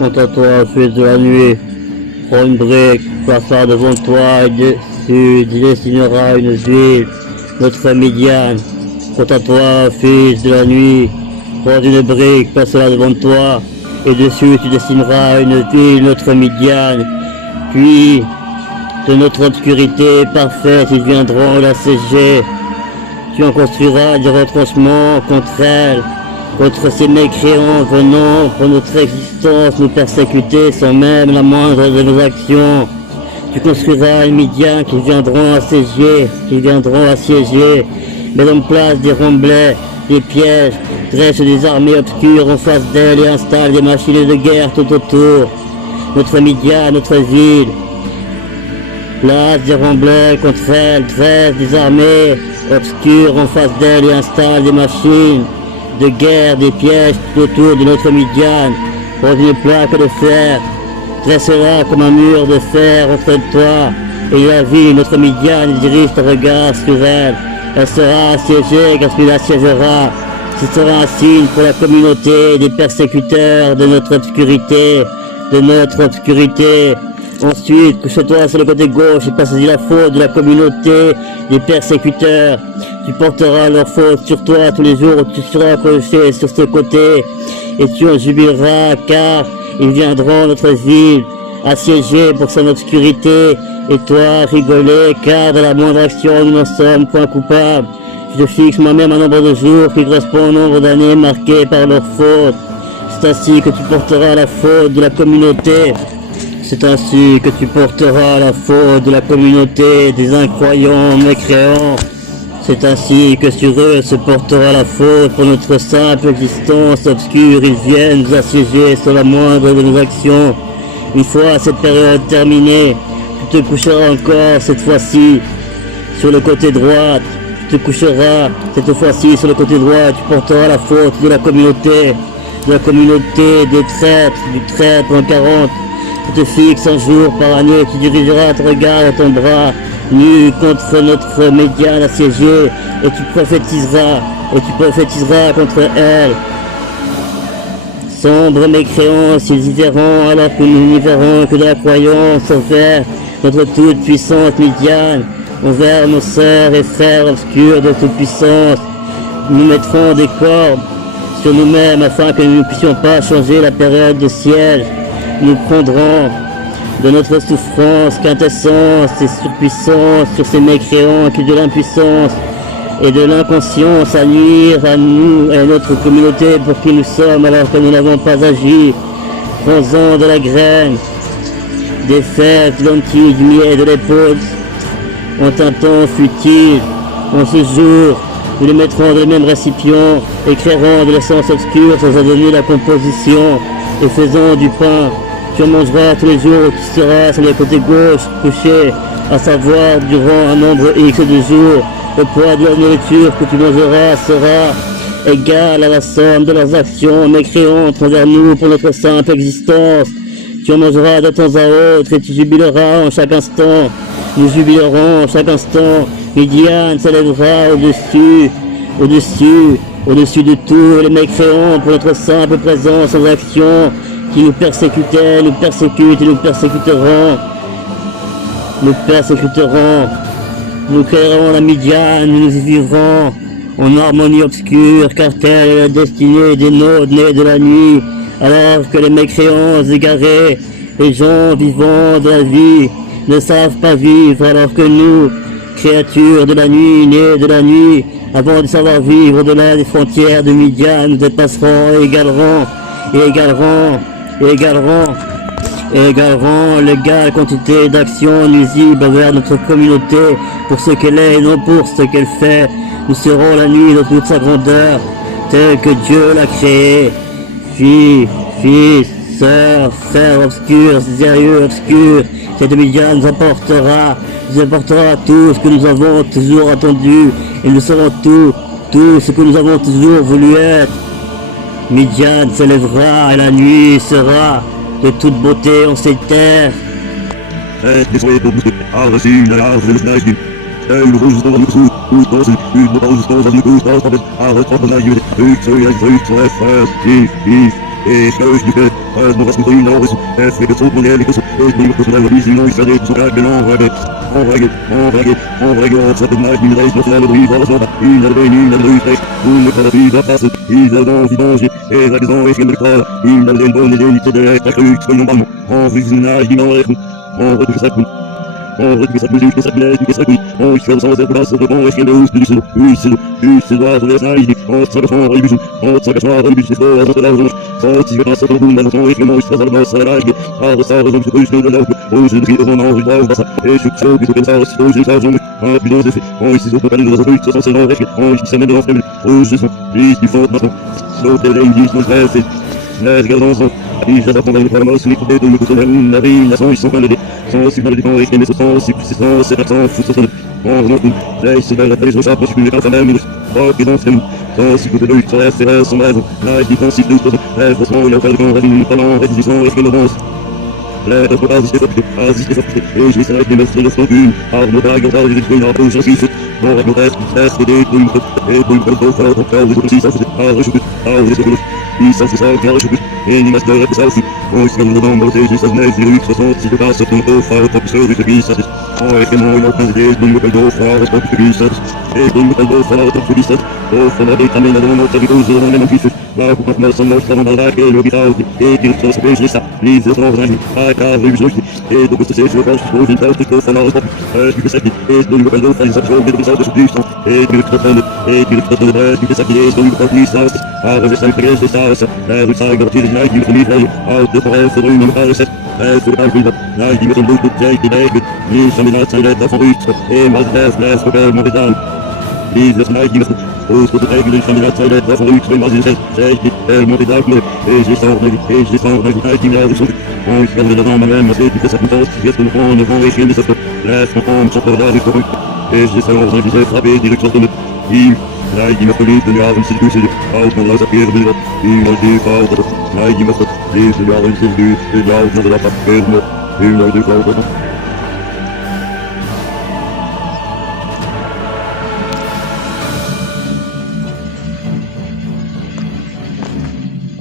Quant à toi, fils de la nuit, prends une brique, place-la devant toi et tu dessineras une ville, notre Midian. Quant à toi, fils de la nuit, prends une brique, place-la devant toi et dessus tu dessineras une ville, notre Midian. Puis, de notre obscurité parfaite, ils viendront l'assiéger. Tu en construiras des retranchements contre elle, contre ces mécréants venant pour notre existence nous persécuter sans même la moindre de nos actions. Tu construiras un Midian qui viendront assiéger, mais en place des remblais, des pièges, dressent des armées obscures en face d'elle et installent des machines de guerre tout autour. Notre Midian, notre ville, place des remblais contre elle, dresse des armées obscures en face d'elle et installe des machines de guerre, des pièges tout autour de notre Midian. Pour une plaque de fer, dressera comme un mur de fer entre toi et la ville, notre Midian, dirige ton regard sur elle. Elle sera assiégée car tu l'assiégeras. Ce sera un signe pour la communauté des persécuteurs de notre obscurité, Ensuite, couche-toi sur le côté gauche et passe la faute de la communauté des persécuteurs. Tu porteras leur faute sur toi tous les jours où tu seras couché sur ce côté et tu en jubileras car ils viendront notre ville assiégée pour son obscurité et toi rigoler car de la moindre action nous n'en sommes point coupables. Je fixe moi-même un nombre de jours qui correspond au nombre d'années marquées par leur faute. C'est ainsi que tu porteras la faute de la communauté. C'est ainsi que tu porteras la faute de la communauté des incroyants mécréants. C'est ainsi que sur eux se portera la faute pour notre simple existence obscure. Ils viennent nous assiéger sur la moindre de nos actions. Une fois cette période terminée, tu te coucheras encore cette fois-ci sur le côté droit. Tu te coucheras cette fois-ci sur le côté droit. Tu porteras la faute de la communauté des traîtres, du traître en 40. Tu te fixes un jour par année, tu dirigeras ton regard et ton bras nu contre notre Midian assiégé et tu prophétiseras contre elle. Sombres mécréants, ils y verront alors que nous n'y verrons que de la croyance envers notre toute puissante Midian, envers nos sœurs et frères obscurs de toute puissance. Nous mettrons des cordes sur nous-mêmes afin que nous ne puissions pas changer la période de siège. Nous prendrons de notre souffrance, quintessence et surpuissance sur ces mécréants qui de l'impuissance et de l'inconscience à nuire à nous et à notre communauté pour qui nous sommes alors que nous n'avons pas agi. Prends-en de la graine, des fèves, de lentilles, du miel et de l'épaule. En un temps futile, en ce jour, nous les mettrons dans le même récipient, éclairant de l'essence obscure sans en donner la composition et faisant du pain. Tu en mangeras tous les jours où tu seras sur le côté gauche couché, à savoir durant un nombre X de jours. Le poids de la nourriture que tu mangeras sera égal à la somme de leurs actions mécréantes envers nous pour notre simple existence. Tu en mangeras de temps à autre et tu jubileras en chaque instant. Nous jubilerons en chaque instant. Midian s'élèvera au-dessus de tous les mécréants pour notre simple présence en action qui nous persécutaient, nous persécutent et nous persécuteront. Nous créerons la Midian, nous y vivrons en harmonie obscure, car telle est la destinée des nôtres nés de la nuit, alors que les mécréants égarés, les gens vivants de la vie, ne savent pas vivre, alors que nous, créatures de la nuit, nés de la nuit, avant de savoir vivre au-delà des frontières de Midian, nous dépasserons et égalerons l'égale quantité d'actions nuisibles vers notre communauté pour ce qu'elle est et non pour ce qu'elle fait. Nous serons la nuit dans toute sa grandeur, telle que Dieu l'a créée. Fils, sœurs, frères obscurs, sérieux obscurs, cette Midian nous apportera tout ce que nous avons toujours attendu et nous serons tout ce que nous avons toujours voulu être. Midian s'élèvera et la nuit sera de toute beauté en ces terres. as novas construídas novas, as pessoas mulheres, os livros da religião e saber do cara não vai ver. Ó, sabe mais de 10 no final do livro, nova, e na bem, na luz, uma cada vida passa, e na longe, é a visão, é que me fala, e na lei, onde ele te der, tá cruz, foi um bom, ó, vizinagem, de não erro, ó, o que sabe, os céus são as braças do bom, que Deus disse, isso, as mensagens, os sagrações, os sagrações, os pessoas, os sagrações, os sagrações, todo mundo, não são irmãos, as armas, sagrade, as salvas, os dois, os filhos, os nós, das, este show, que pensar, os dois, os rapidões, os carinhos, os são senhores, os sementes, os isso, informação, sou terrenos, nos refes, nas galões, e já está falando para nós, fico dentro do curso na vida, são os sinais de com este são os são separação, função, com 10 cidades, 3 no chapa, de famílias, que não tem, são 52, só é são levam, nas de consistência, é função, e eu quero com a vida, não, restrição, é que não vamos. Leva por as estefas, os sinais de meus filhos, ao mudar e ao de ganhar os justiças, não é no teste de tudo, eu vou falar com o que precisa fazer, ao receber, e são que elas ele mas deve ser assim, os que não vão ter essas leis e os que se passa com o faro para pessoas e serviços, o que não é o que não pegou faro para serviços, e não pegou faro para serviços, o faro também não é o que usa não é notícias, lá com a começação nós estamos a dar que ele vital, e que os seus está livres não vão a cá livres hoje, e do que você seja para os seus então que eu falar é que você e não pegou faz a jogo de Santo Cristo, e que está dando, e que está dando, que está aqui é do Cristo, a versão igreja está o sai gatilho de nada de livre ao decorrer do mundo para ser sobre a vida nada de muito muito jeito de e chamar a saída da favorita e mais 10 para movidão livres mais de os que tem que chamar a saída da favorita mais 10 jeito de movidão e gestão da vida de nada sobre os que não dão mas que essa pessoa que não vão encher essa leva com socorro e gestão da vida saber direção e Найди меня полиция, рядом с душей, аутом на запирбила, и найди фаутер, найди меня полиция, рядом с душей, рядом на запирбила, и найди фаутер.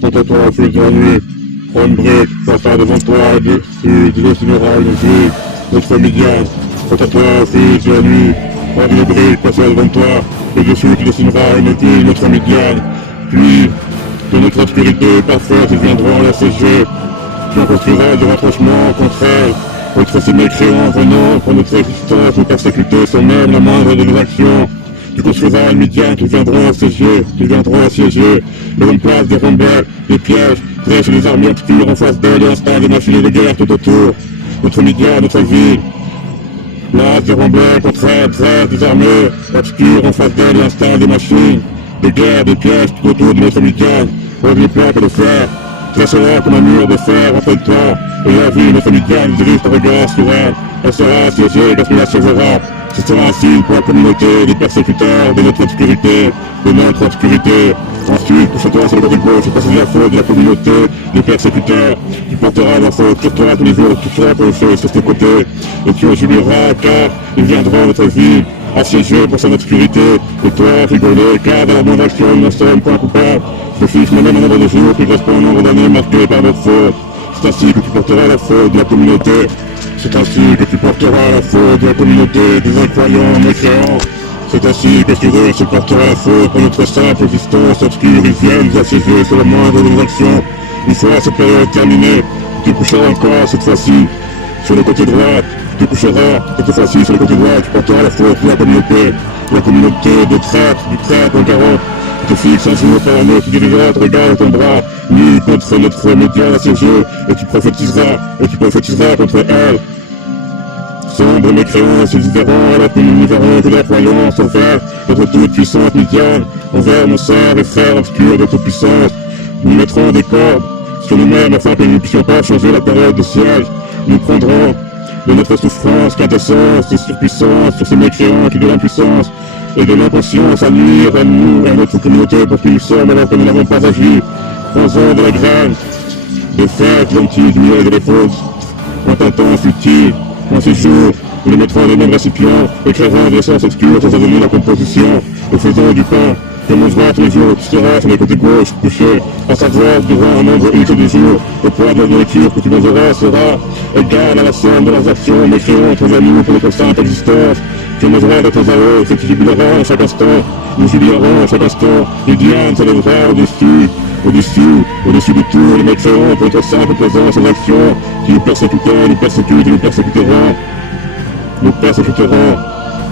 Tentatoire feu de la nuit, prendre break, passa devant toi, du sud, le général, le juif, notre familial, tentatoire feu de la nuit, prendre le break, passa devant toi, et dessus tu dessineras une ville, notre médiane. Puis, de notre obscurité parfaite, ils viendront la CG. Tu en construiras des rapprochements contre elle. Contre ces mécréants venant pour notre existence, nous persécuter sans même la moindre de nos actions. Tu construiras une médiane qui viendront assiéger, les bonnes places des rondelles, des pièges, dressent les armées obscures en face d'elle et installent des machines de guerre tout autour. Notre médiane, notre ville. Place des remblais contre elle, dresse des armées obscures en face d'elle et installe des machines de guerre, des pièges tout autour de notre médiane. Pose les plaques de fer, dressera comme un mur de fer entre toi et la vie, notre médiane, dirige ton regard sur elle. Elle sera assiégée parce qu'elle la sauvera. Ce sera un signe pour la communauté des persécuteurs de notre obscurité, Ensuite, couche-toi sur le côté gauche et passe la faute de la communauté des persécuteurs. Tu porteras la faute sur toi tous les jours, tu feras pour le feu sur tes côtés. Et tu en jubileras car ils viendront notre vie, assiégés pour son obscurité. Et toi, rigoler car dans la bonne action, nous ne sommes pas coupables. Je fixe moi-même un nombre de jours qui correspond au nombre d'années marquées par notre faute. C'est ainsi que tu porteras la faute de la communauté. C'est ainsi que tu porteras la faute de la communauté des incroyants mécréants. C'est ainsi que sur eux se portera la faute pour notre simple existence obscure. Ils viennent nous assiéger sur la moindre de nos actions. Une fois cette période terminée, tu te coucheras encore cette fois-ci sur le côté droit. Tu te coucheras cette fois-ci sur le côté droit. Tu porteras la faute de la communauté de traîtres, du traître en carotte. Tu te fixes un jour par un autre, tu dirigeras ton regard et ton bras nu contre notre médiane assiégé, et tu prophétiseras contre elle. Sombre mécréants, ils verront, alors que nous verrons que la croyance envers notre toute puissante médiane, envers nos sœurs et frères obscurs de toute puissance. Nous mettrons des cordes sur nous-mêmes afin que nous ne puissions pas changer la période de siège. Nous prendrons de notre souffrance, quintessence, de surpuissance sur ces mécréants qui de l'impuissance et de l'inconscience à nuire à nous et à notre communauté pour qui nous sommes alors que nous n'avons pas agi. Prends-en de la graine, des fêtes lentilles, du miel et de l'épaule. En un temps futile, en ces jours, nous les mettrons dans le même récipient, éclairant de l'essence obscure sans en donner la composition, et faisons du pain que mangera tous les jours, tu seras sur les côtés gauche, couché, à savoir durant un nombre X de jours. Le poids de la nourriture que tu mangeras sera égal à la somme de leurs actions, mécréantes envers nous pour notre simple existence. Tu mangeras de temps à autre et tu jubileras à chaque instant. Nous jubilerons à chaque instant. Et Diane s'élèvera au-dessus de tout, les mécréants pour notre simple présence en action, qui nous persécuteront, nous persécutent et nous persécuteront. Nous persécuterons.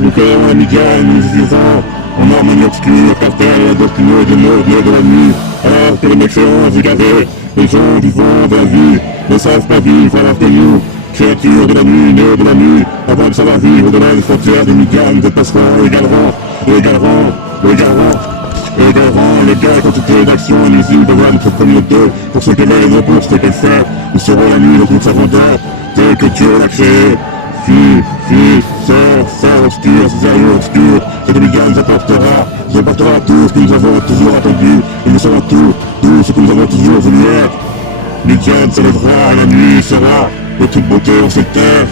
Nous créerons la Midiane, nous vivons en harmonie obscure, cartel, la destinée des mots de la nuit, alors que les mécréants égarés, les gens vivants de la vie, ne savent pas vivre alors que nous, créatures de la nuit, nés de la nuit, avant de savoir vivre au-delà des frontières des Midiane, dépasseront, égaleront les gars et quantité d'actions nuisibles devant notre communauté, pour ce qu'elle est et non pour ce qu'elle fait. Nous serons la nuit dans toute sa grandeur, telle que Dieu l'a créée. Fille, sœur obscure, Césario obscur, cette Midiane nous apportera tout ce que nous avons toujours attendu, et nous serons tout ce que nous avons toujours voulu être. Midiane s'élèvera, et la nuit sera de toute beauté en cette terre.